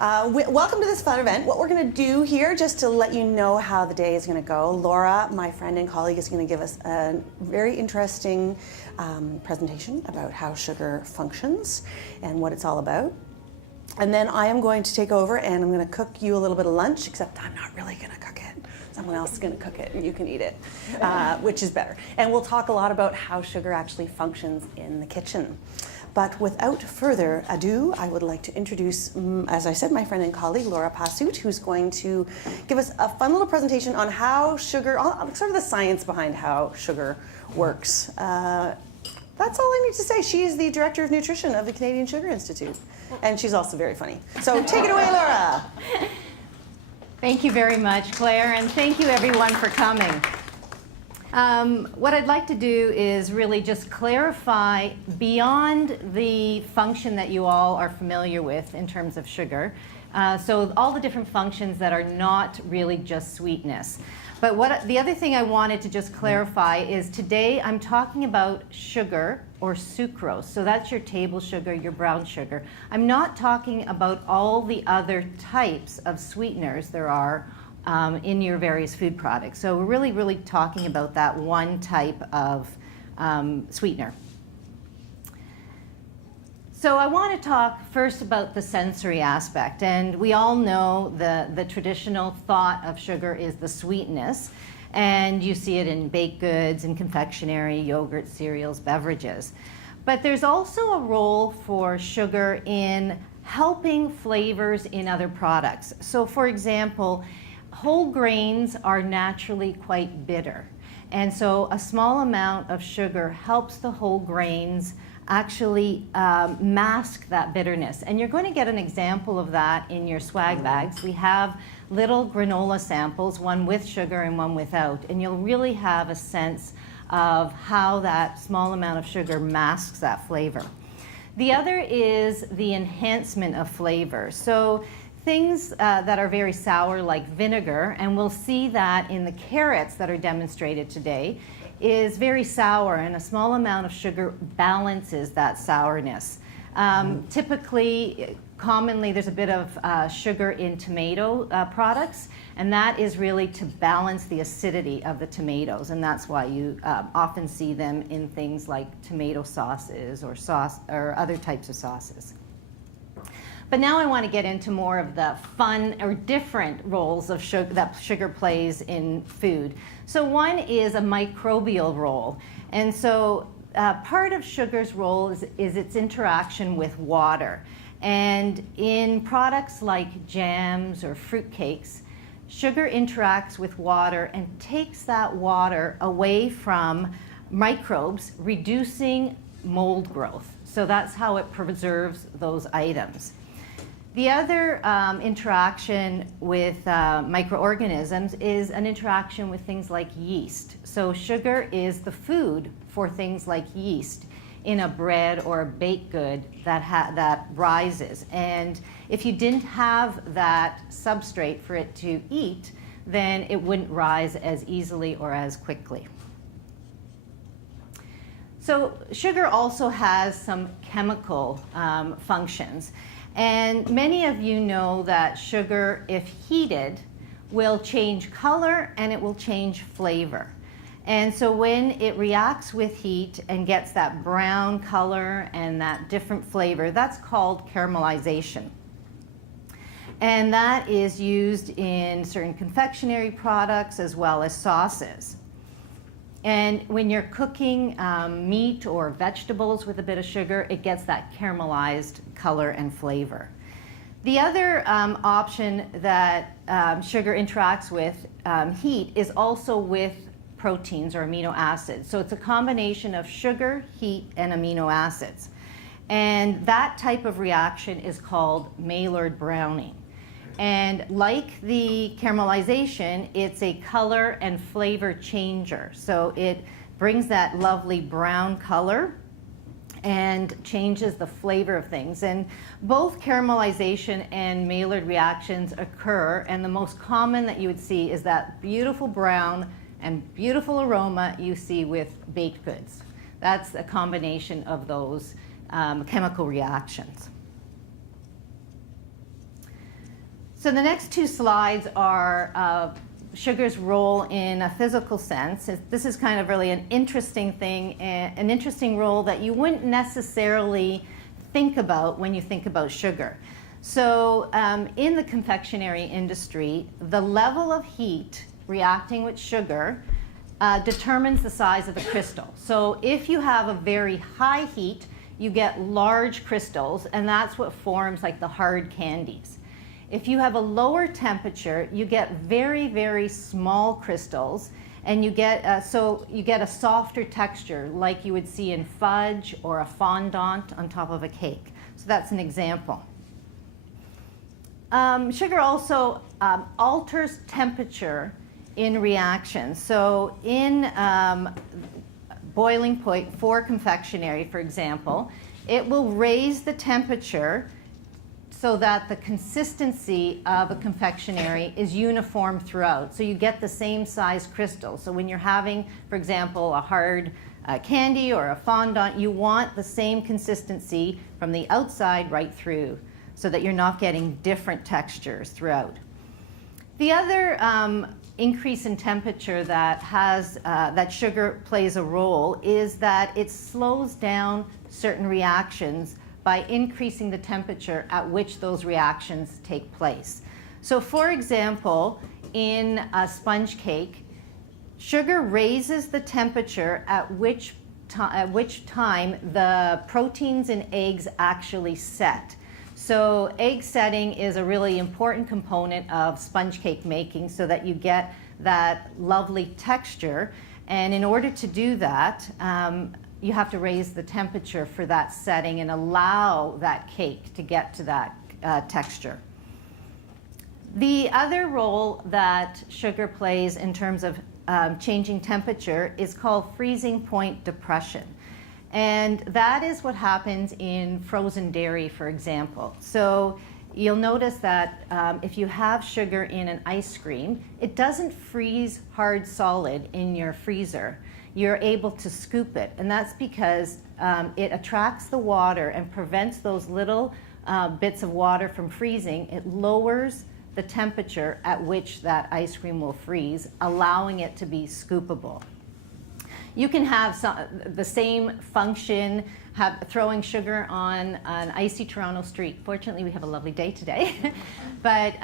Welcome to this fun event. What we're going to do here, just to let you know how the day is going to go, Laura, my friend and colleague, is going to give us a very interesting presentation about how sugar functions and what it's all about. And then I am going to take over and I'm going to cook you a little bit of lunch, except I'm not really going to cook it. Someone else is going to cook it and you can eat it, which is better. And we'll talk a lot about how sugar actually functions in the kitchen. But without further ado, I would like to introduce, as I said, my friend and colleague, Laura Pasut, who's going to give us a fun little presentation on how sugar, sort of the science behind how sugar works. That's all I need to say. She is the Director of Nutrition of the Canadian Sugar Institute. And she's also very funny. So take it away, Laura. Thank you very much, Claire, and thank you everyone for coming. What I'd like to do is really just clarify beyond the function that you all are familiar with in terms of sugar. So all the different functions that are not really just sweetness. But the other thing I wanted to just clarify is today I'm talking about sugar or sucrose. So that's your table sugar, your brown sugar. I'm not talking about all the other types of sweeteners there are in your various food products. So we're really talking about that one type of sweetener. So I want to talk first about the sensory aspect. And we all know the traditional thought of sugar is the sweetness. And you see it in baked goods and confectionery, yogurt, cereals, beverages. But there's also a role for sugar in helping flavors in other products. So for example, whole grains are naturally quite bitter. And so a small amount of sugar helps the whole grains actually mask that bitterness. And you're going to get an example of that in your swag bags. We have little granola samples, one with sugar and one without. And you'll really have a sense of how that small amount of sugar masks that flavor. The other is the enhancement of flavor. So things that are very sour, like vinegar, and we'll see that in the carrots that are demonstrated today, is very sour, and a small amount of sugar balances that sourness. Typically, commonly, there's a bit of sugar in tomato products, and that is really to balance the acidity of the tomatoes, and that's why you often see them in things like tomato sauces or other types of sauces. But now I want to get into more of the fun or different roles of sugar that sugar plays in food. So one is a microbial role. And so part of sugar's role is its interaction with water. And in products like jams or fruit cakes, sugar interacts with water and takes that water away from microbes, reducing mold growth. So that's how it preserves those items. The other interaction with microorganisms is an interaction with things like yeast. So sugar is the food for things like yeast in a bread or a baked good that rises. And if you didn't have that substrate for it to eat, then it wouldn't rise as easily or as quickly. So sugar also has some chemical functions. And many of you know that sugar, if heated, will change color and it will change flavor. And so when it reacts with heat and gets that brown color and that different flavor, that's called caramelization. And that is used in certain confectionery products as well as sauces. And when you're cooking meat or vegetables with a bit of sugar, it gets that caramelized color and flavor. The other option that sugar interacts with heat is also with proteins or amino acids. So it's a combination of sugar, heat, and amino acids. And that type of reaction is called Maillard browning. And like the caramelization, it's a color and flavor changer. So it brings that lovely brown color and changes the flavor of things. And both caramelization and Maillard reactions occur, and the most common that you would see is that beautiful brown and beautiful aroma you see with baked goods. That's a combination of those chemical reactions. So the next two slides are sugar's role in a physical sense. This is kind of really an interesting thing, an interesting role that you wouldn't necessarily think about when you think about sugar. So in the confectionery industry, the level of heat reacting with sugar determines the size of the crystal. So if you have a very high heat, you get large crystals, and that's what forms like the hard candies. If you have a lower temperature, you get very, very small crystals, and you get a softer texture like you would see in fudge or a fondant on top of a cake. So that's an example. Sugar also alters temperature in reaction. So in boiling point for confectionery, for example, it will raise the temperature so that the consistency of a confectionery is uniform throughout. So you get the same size crystal. So when you're having, for example, a hard candy or a fondant, you want the same consistency from the outside right through so that you're not getting different textures throughout. The other increase in temperature that sugar plays a role is that it slows down certain reactions by increasing the temperature at which those reactions take place. So for example, in a sponge cake, sugar raises the temperature at which time the proteins in eggs actually set. So egg setting is a really important component of sponge cake making so that you get that lovely texture. And in order to do that, you have to raise the temperature for that setting and allow that cake to get to that texture. The other role that sugar plays in terms of changing temperature is called freezing point depression. And that is what happens in frozen dairy, for example. So you'll notice that if you have sugar in an ice cream, it doesn't freeze hard solid in your freezer. You're able to scoop it, and that's because it attracts the water and prevents those little bits of water from freezing. It lowers the temperature at which that ice cream will freeze, allowing it to be scoopable. You can have the same function, throwing sugar on an icy Toronto street. Fortunately, we have a lovely day today. But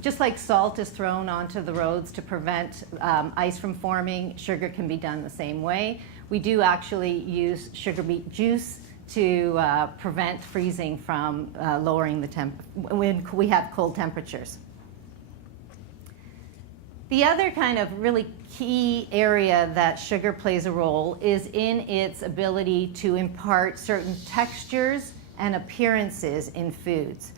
just like salt is thrown onto the roads to prevent ice from forming, sugar can be done the same way. We do actually use sugar beet juice to prevent freezing from lowering the temp when we have cold temperatures. The other kind of really key area that sugar plays a role is in its ability to impart certain textures and appearances in foods.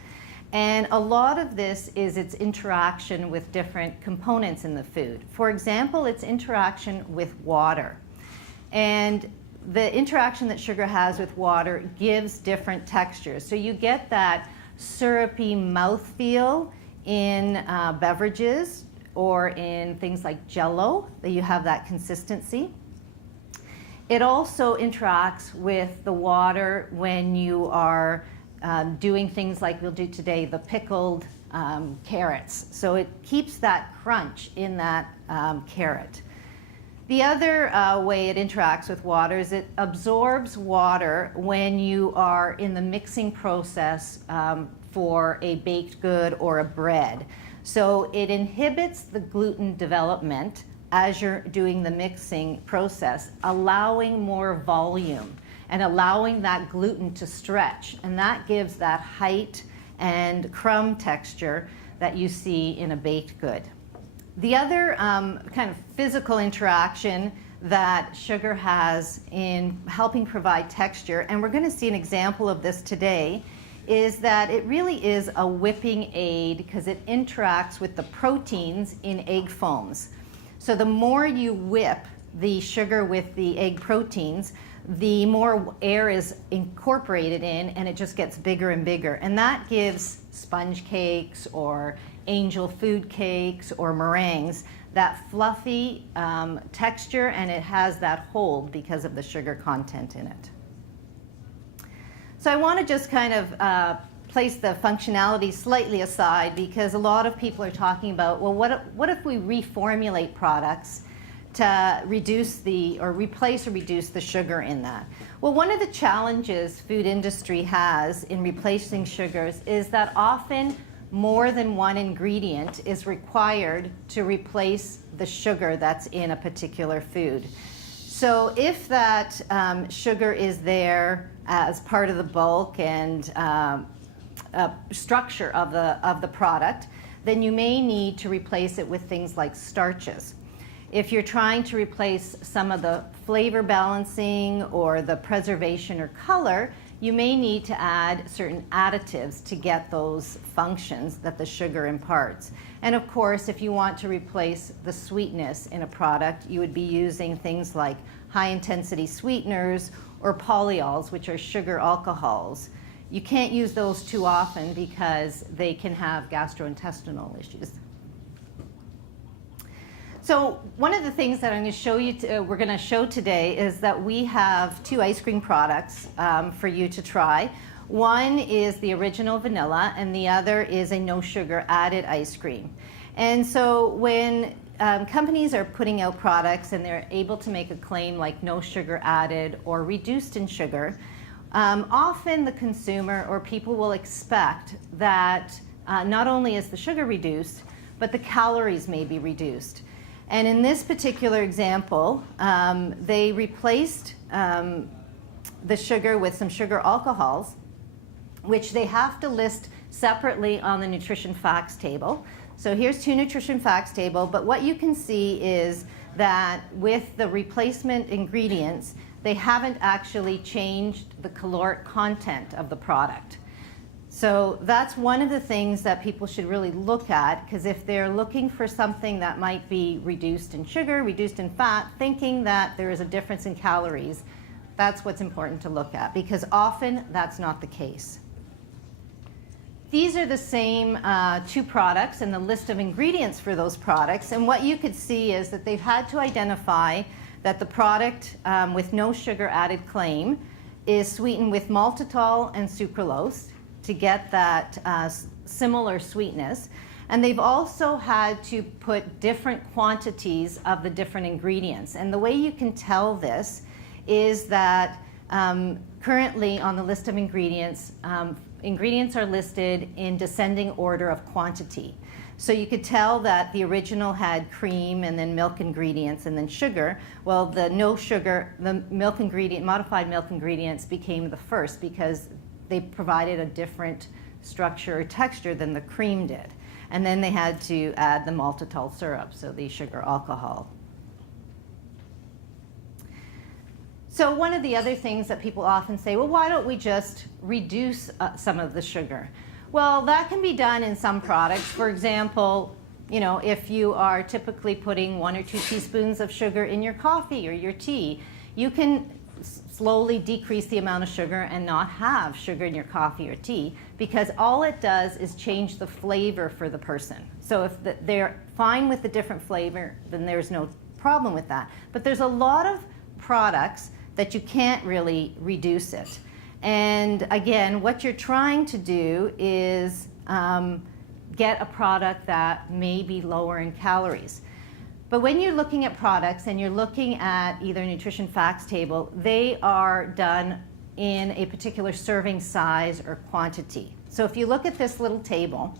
And a lot of this is its interaction with different components in the food. For example, its interaction with water. And the interaction that sugar has with water gives different textures. So you get that syrupy mouthfeel in beverages, or in things like Jell-O, that you have that consistency. It also interacts with the water when you are doing things like we'll do today, the pickled carrots. So it keeps that crunch in that carrot. The other way it interacts with water is it absorbs water when you are in the mixing process for a baked good or a bread. So it inhibits the gluten development as you're doing the mixing process, allowing more volume and allowing that gluten to stretch. And that gives that height and crumb texture that you see in a baked good. The other kind of physical interaction that sugar has in helping provide texture, and we're going to see an example of this today, is that it really is a whipping aid because it interacts with the proteins in egg foams. So the more you whip the sugar with the egg proteins, the more air is incorporated in, and it just gets bigger and bigger. And that gives sponge cakes or angel food cakes or meringues that fluffy texture, and it has that hold because of the sugar content in it. So I want to just kind of place the functionality slightly aside, because a lot of people are talking about, well, what if we reformulate products to reduce or replace or reduce the sugar in that? Well, one of the challenges food industry has in replacing sugars is that often more than one ingredient is required to replace the sugar that's in a particular food. So if that sugar is there as part of the bulk and structure of the product, then you may need to replace it with things like starches. If you're trying to replace some of the flavor balancing or the preservation or color, you may need to add certain additives to get those functions that the sugar imparts. And of course, if you want to replace the sweetness in a product, you would be using things like high-intensity sweeteners or polyols, which are sugar alcohols. You can't use those too often because they can have gastrointestinal issues. So one of the things that I'm going to show you, we're going to show today, is that we have 2 ice cream products for you to try. One is the original vanilla, and the other is a no sugar added ice cream. And so when companies are putting out products and they're able to make a claim like no sugar added or reduced in sugar, often the consumer or people will expect that not only is the sugar reduced, but the calories may be reduced. And in this particular example, they replaced the sugar with some sugar alcohols, which they have to list separately on the nutrition facts table. So here's 2 nutrition facts table, but what you can see is that with the replacement ingredients, they haven't actually changed the caloric content of the product. So that's one of the things that people should really look at, because if they're looking for something that might be reduced in sugar, reduced in fat, thinking that there is a difference in calories, that's what's important to look at, because often that's not the case. These are the same 2 products and the list of ingredients for those products, and what you could see is that they've had to identify that the product with no sugar added claim is sweetened with maltitol and sucralose to get that similar sweetness. And they've also had to put different quantities of the different ingredients. And the way you can tell this is that currently on the list of ingredients, ingredients are listed in descending order of quantity. So you could tell that the original had cream and then milk ingredients and then sugar. Well, the no sugar, the milk ingredient, modified milk ingredients became the first because they provided a different structure or texture than the cream did. And then they had to add the maltitol syrup, so the sugar alcohol. So one of the other things that people often say, well, why don't we just reduce some of the sugar? Well, that can be done in some products. For example, you know, if you are typically putting 1 or 2 teaspoons of sugar in your coffee or your tea, you can slowly decrease the amount of sugar and not have sugar in your coffee or tea, because all it does is change the flavor for the person. So if they're fine with the different flavor, then there's no problem with that. But there's a lot of products that you can't really reduce it. And again, what you're trying to do is get a product that may be lower in calories. But when you're looking at products and you're looking at either nutrition facts table, they are done in a particular serving size or quantity. So if you look at this little table,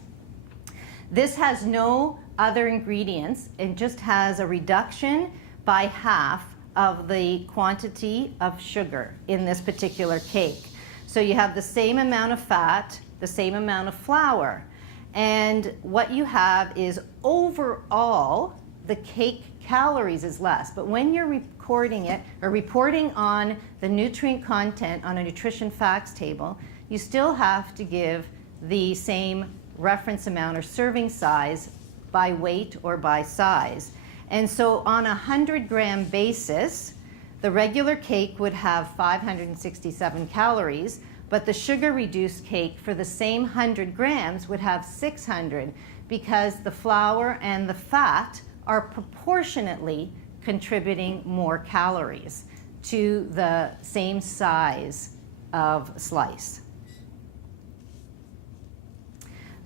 this has no other ingredients. It just has a reduction by half of the quantity of sugar in this particular cake. So you have the same amount of fat, the same amount of flour, and what you have is overall the cake calories is less. But when you're recording it or reporting on the nutrient content on a nutrition facts table, you still have to give the same reference amount or serving size by weight or by size. And so on a 100-gram basis, the regular cake would have 567 calories, but the sugar-reduced cake for the same 100 grams would have 600, because the flour and the fat are proportionately contributing more calories to the same size of slice.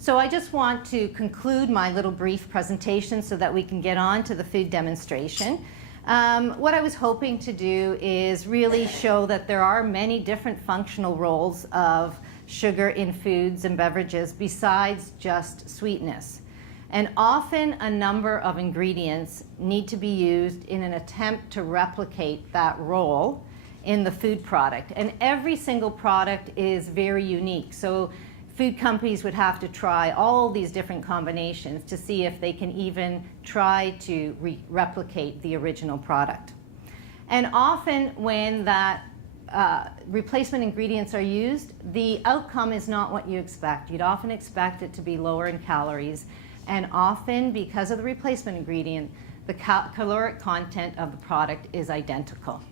So I just want to conclude my little brief presentation so that we can get on to the food demonstration. What I was hoping to do is really show that there are many different functional roles of sugar in foods and beverages besides just sweetness. And often a number of ingredients need to be used in an attempt to replicate that role in the food product. And every single product is very unique. So food companies would have to try all these different combinations to see if they can even try to replicate the original product. And often when that replacement ingredients are used, the outcome is not what you expect. You'd often expect it to be lower in calories, and often because of the replacement ingredient, the caloric content of the product is identical.